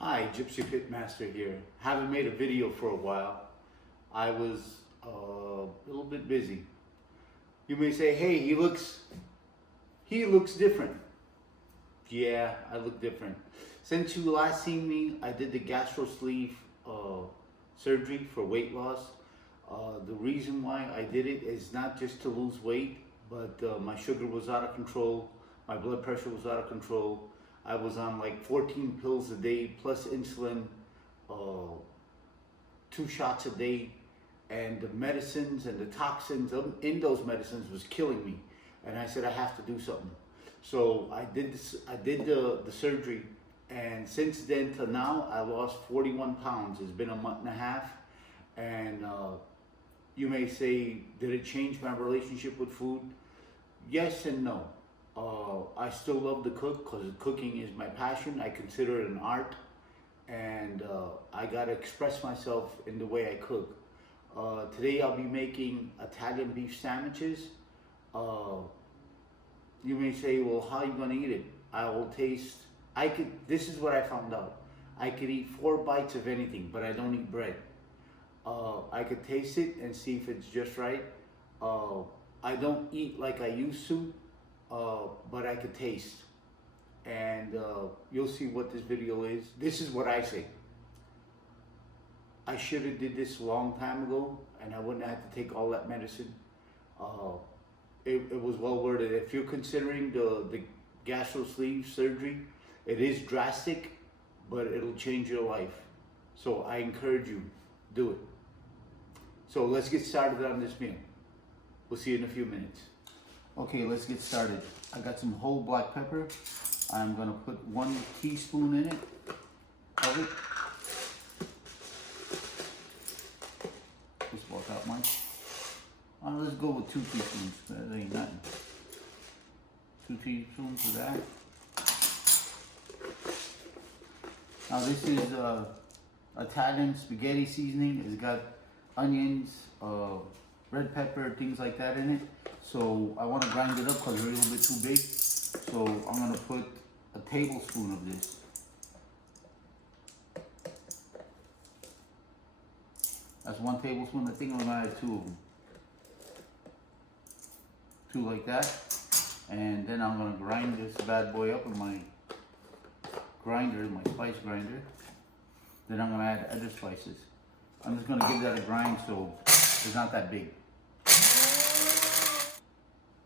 Hi, Gypsy Pitmaster here. Haven't made a video for a while. I was a little bit busy. You may say, hey, he looks different. Yeah, I look different. Since you last seen me, I did the gastro sleeve surgery for weight loss. The reason why I did it is not just to lose weight, but my sugar was out of control, my blood pressure was out of control. I was on like 14 pills a day plus insulin, 2 shots a day, and the medicines and the toxins in those medicines was killing me. And I said I have to do something. So I did this. I did the surgery, and since then till now, I lost 41 pounds. It's been a month and a half, and you may say, did it change my relationship with food? Yes and no. I still love to cook because cooking is my passion. I consider it an art, and I gotta express myself in the way I cook. Today I'll be making Italian beef sandwiches. You may say, well, how are you gonna eat it? I will taste, this is what I found out. I could eat 4 bites of anything, but I don't eat bread. I could taste it and see if it's just right. I don't eat like I used to, but I could taste. And you'll see what this video is. This is what I say. I should have did this a long time ago, and I wouldn't have to take all that medicine. It was well worth it. If you're considering the gastro sleeve surgery, it is drastic, but it'll change your life. So I encourage you, do it. So let's get started on this meal. We'll see you in a few minutes. Okay, let's get started. I got some whole black pepper. I'm gonna put 1 teaspoon in it of it. Just walk out much. Let's go with 2 teaspoons. That ain't nothing. 2 teaspoons of that. Now this is Italian spaghetti seasoning. It's got onions, red pepper, things like that in it. So I want to grind it up because it's a little bit too big. So I'm going to put a tablespoon of this. That's 1 tablespoon. I think I'm going to add 2 of them. 2 like that. And then I'm going to grind this bad boy up with my grinder, my spice grinder. Then I'm going to add other spices. I'm just going to give that a grind so it's not that big.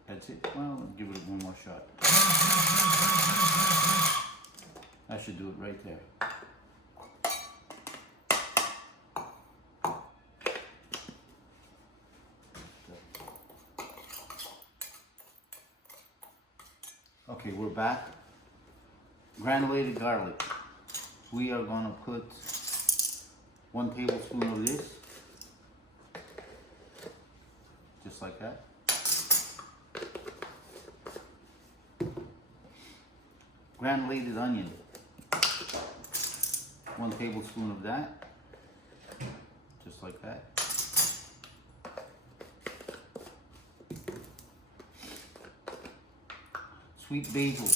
That's it. Well, let's give it 1 more shot. That should do it right there. Okay, we're back. Granulated garlic. We are going to put 1 tablespoon of this. Just like that. Granulated onion. 1 tablespoon of that. Just like that. Sweet basil.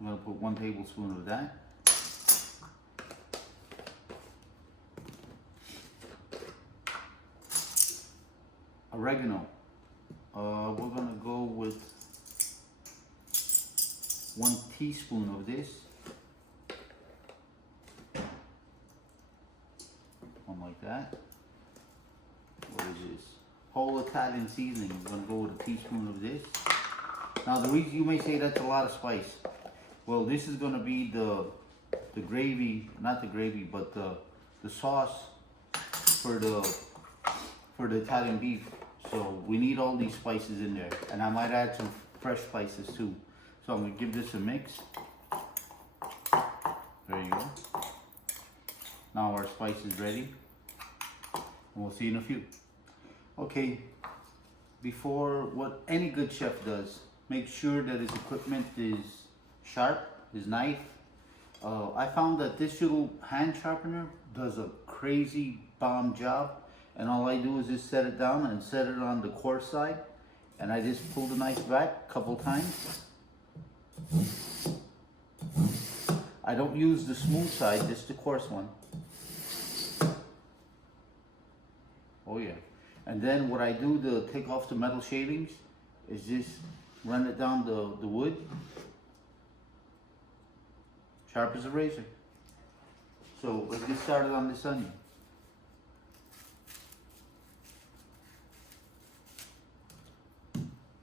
I'm going to put 1 tablespoon of that. Oregano. We're going to go with 1 teaspoon of this. 1 like that. What is this? Whole Italian seasoning. We're going to go with 1 teaspoon of this. Now the reason you may say that's a lot of spice. Well, this is going to be the gravy, not the gravy, but the sauce for the Italian beef. So we need all these spices in there, and I might add some fresh spices too. So I'm gonna give this a mix. There you go. Now our spice is ready. We'll see you in a few. Okay, before what any good chef does, make sure that his equipment is sharp, his knife. I found that this little hand sharpener does a crazy bomb job. And all I do is just set it down and set it on the coarse side. And I just pull the knife back a couple times. I don't use the smooth side, just the coarse one. Oh yeah. And then what I do to take off the metal shavings is just run it down the wood. Sharp as a razor. So let's get started on this onion.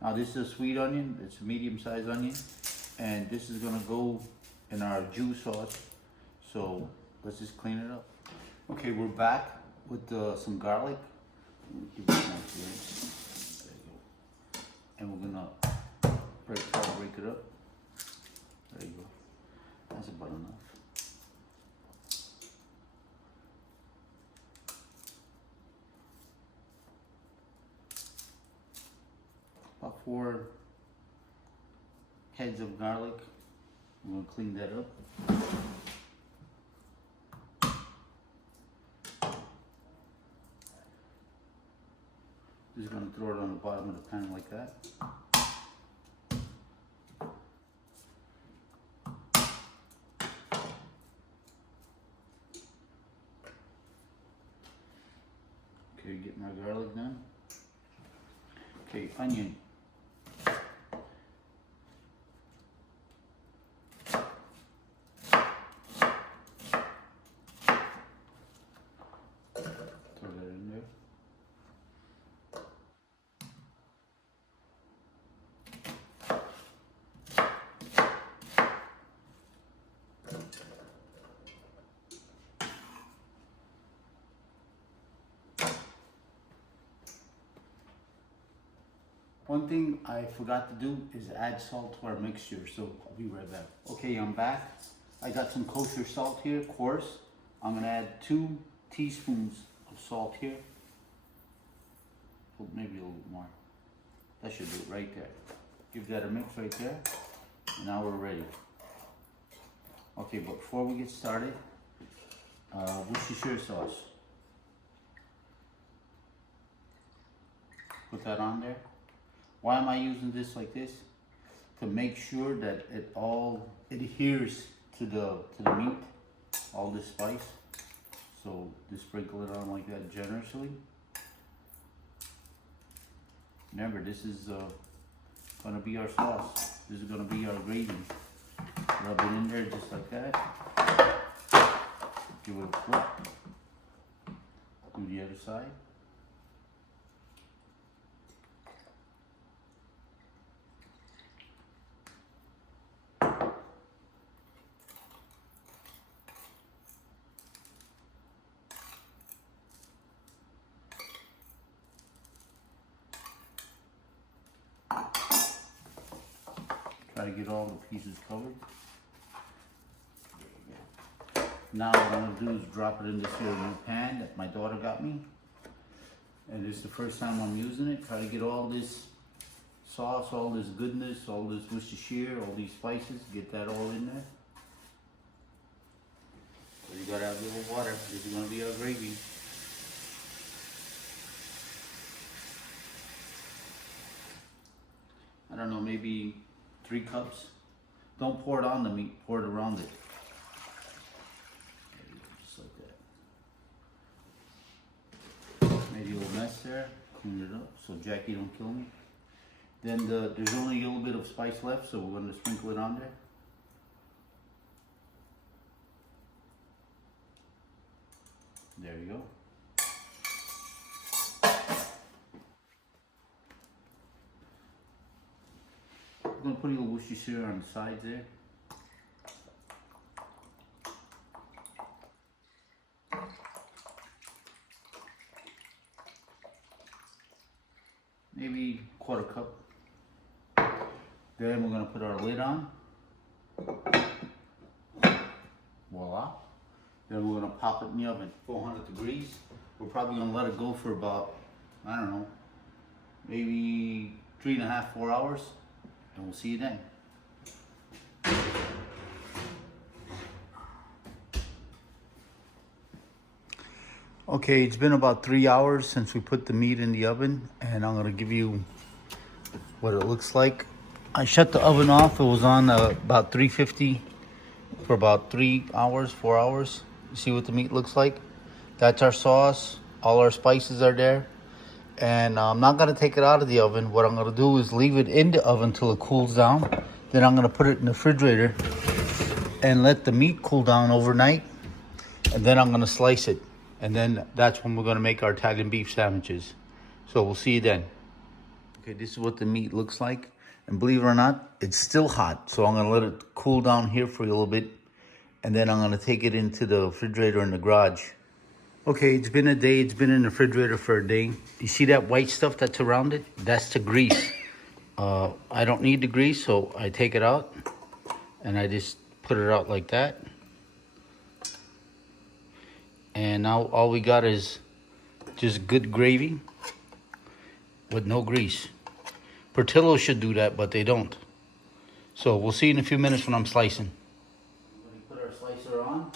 Now this is a sweet onion, it's a medium-sized onion, and this is gonna go in our jus sauce. So let's just clean it up. Okay, we're back with some garlic. Give it a nice there you go. And we're gonna try to break it up. There you go. That's about enough. About 4 heads of garlic. I'm gonna clean that up. Just gonna throw it on the bottom of the pan like that. Okay, get my garlic done. Okay, onion. Throw that in there. One thing I forgot to do is add salt to our mixture, so I'll be right back. Okay, I'm back. I got some kosher salt here, coarse. I'm gonna add 2 teaspoons of salt here. Oh, maybe a little more. That should do it right there. Give that a mix right there. And now we're ready. Okay, but before we get started, Worcestershire sauce. Put that on there. Why am I using this like this? To make sure that it all adheres to the meat, all this spice. So just sprinkle it on like that generously. Remember, this is gonna be our sauce. This is gonna be our gravy. Rub it in there just like that. Give it a flip. Do the other side. Try to get all the pieces covered. Now what I'm gonna do is drop it in this here new pan that my daughter got me. And this is the first time I'm using it. Try to get all this sauce, all this goodness, all this Worcestershire, all these spices, get that all in there. So you gotta have a little water. This is gonna be our gravy. I don't know, maybe 3 cups. Don't pour it on the meat, pour it around it. There you go, just like that. Maybe a little mess there, clean it up so Jackie don't kill me. Then there's only a little bit of spice left, so we're going to sprinkle it on there. There you go. I'm going to put a little Worcestershire on the sides there. Maybe 1/4 cup. Then we're going to put our lid on. Voila. Then we're going to pop it in the oven, 400 degrees. We're probably going to let it go for about, I don't know, maybe 3.5, 4 hours. And we'll see you then. Okay, it's been about 3 hours since we put the meat in the oven, and I'm gonna give you what it looks like. I shut the oven off. It was on about 350 for about 3 hours, 4 hours. You see what the meat looks like? That's our sauce. All our spices are there. And I'm not gonna take it out of the oven. What I'm gonna do is leave it in the oven till it cools down. Then I'm gonna put it in the refrigerator and let the meat cool down overnight. And then I'm gonna slice it. And then that's when we're gonna make our Italian beef sandwiches. So we'll see you then. Okay, this is what the meat looks like. And believe it or not, it's still hot. So I'm gonna let it cool down here for a little bit. And then I'm gonna take it into the refrigerator in the garage. Okay, it's been a day. It's been in the refrigerator for a day. You see that white stuff that's around it? That's the grease. I don't need the grease, so I take it out. And I just put it out like that. And now all we got is just good gravy with no grease. Portillo should do that, but they don't. So we'll see in a few minutes when I'm slicing. We're gonna put our slicer on.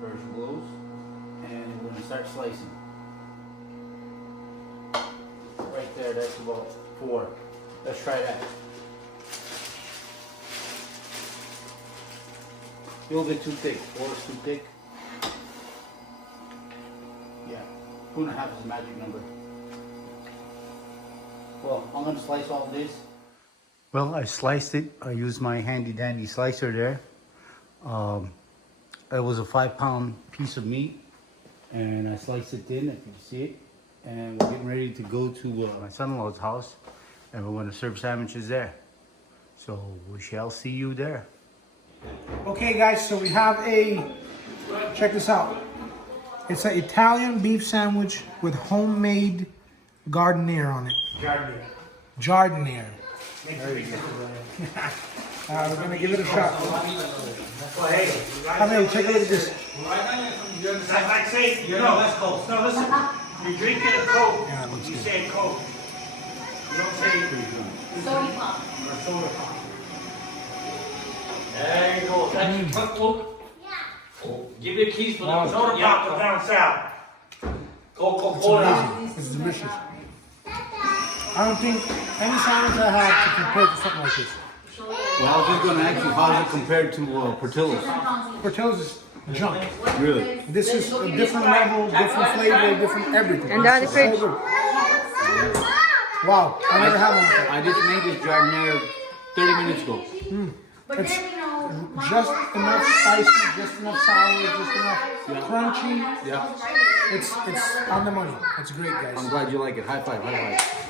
First blows. And we're gonna start slicing. Right there, that's about 4. Let's try that. A little bit too thick. 4 is too thick. Yeah, 2.5 is the magic number. Well, I'm gonna slice all this. Well, I sliced it. I used my handy dandy slicer there. It was a 5-pound piece of meat. And I sliced it thin, if you can see it. And we're getting ready to go to my son-in-law's house. And we're gonna serve sandwiches there. So we shall see you there. Okay guys, so we have check this out. It's an Italian beef sandwich with homemade giardiniera on it. Giardiniera. There you go. We're gonna give it a shot. Come here, take a look at this. Like say, no, that's Coke. No, listen. You're drinking a Coke. Yeah, it looks You good. say Coke. You don't say Soda pop. or soda pop. There you go. That's your cookbook. Oh, give me the keys for the soda pop to down south. Coca-Cola. It's delicious. I don't think any sandwich I had could compare to something like this. Well, I was just gonna ask you, how is it compared to Portillo's? Portillo's is junk. Really? This is a different level, different flavor, different everything. And down the fridge. So good. Wow, I never had one like that. I just made this giardiniera 30 minutes ago. It's just enough spicy, just enough sour, just enough crunchy. Yeah. It's on the money. It's great, guys. I'm glad you like it. High five, high five.